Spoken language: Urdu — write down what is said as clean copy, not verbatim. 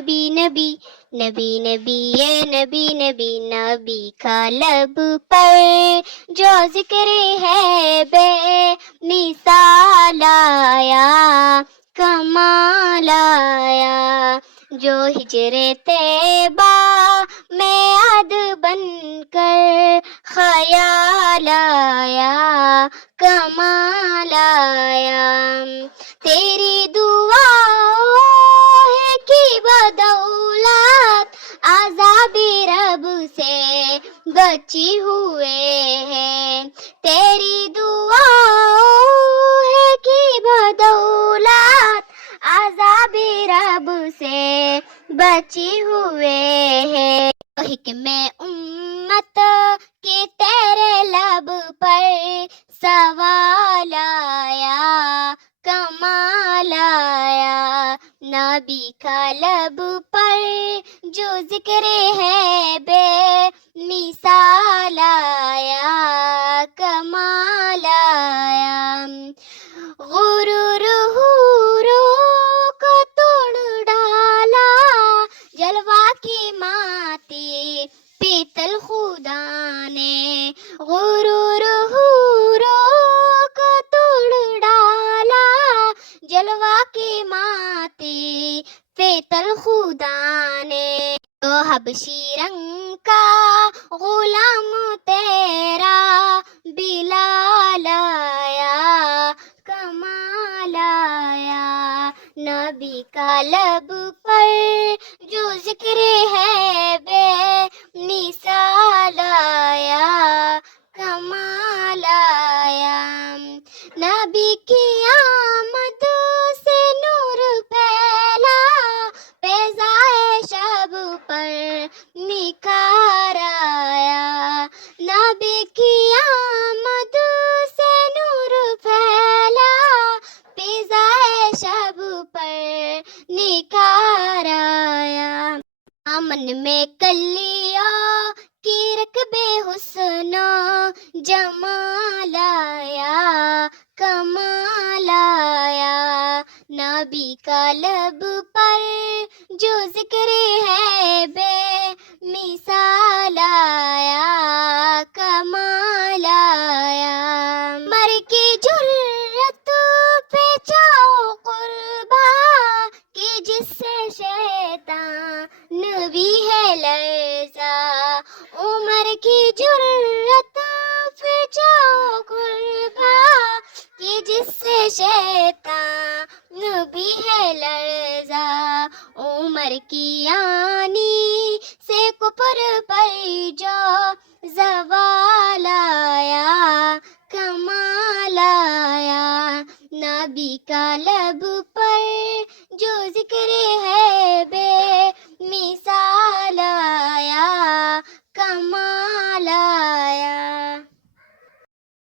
نبی نبی نبی نبی یہ نبی نبی نبی کا لب پر جو ذکر ہے بے مثال آیا کمال آیا جو ہجر طیبہ میں یاد بن کر خیال آیا کمال آیا تیری دعاؤں ہے کی بدولت عذاب رب سے بچی ہوئے ہیں تیری دعاؤں ہے کی بدولت عذاب رب سے بچی ہوئے ہیں حکم امت کے تیرے لب پر سوال آیا کمال آیا نبی کا لب پر جو ذکر ہے بے مثال آیا کمال آیا غرور حوروں کو توڑ ڈالا جلوہ کی ماتی پیتل خدا نے غرور حوروں کو توڑ ڈالا جلوہ کی ماتی پیتل خدا نے تو حبشی رنگ کا غلام تیرا بلال آیا کمال آیا نبی کا لب پر جو ذکر ہے بے مثال آیا کمال آیا نبی کی آمد سے نور پھیلا فضائے شب پر نکھار آیا نبی کی آمد سے نور پھیلا فضائے شب پر نکھار آیا امن میں کلیوں کی رکب حسن و جمال آیا کمال آیا نبی کا لب پر جو ذکر ہے بے مثال آیا کمال آیا مر کی جرت پہ جاؤ قربا کہ جس سے شیطان بھی ہے لرزا عمر کی جرت پہ جاؤ قربا کہ جس سے شیطان بھی ہے لرزا عمر کی آنی سے کفر پر جو زوال آیا کمال آیا نبی کا لب پر جو ذکر ہے بے مثال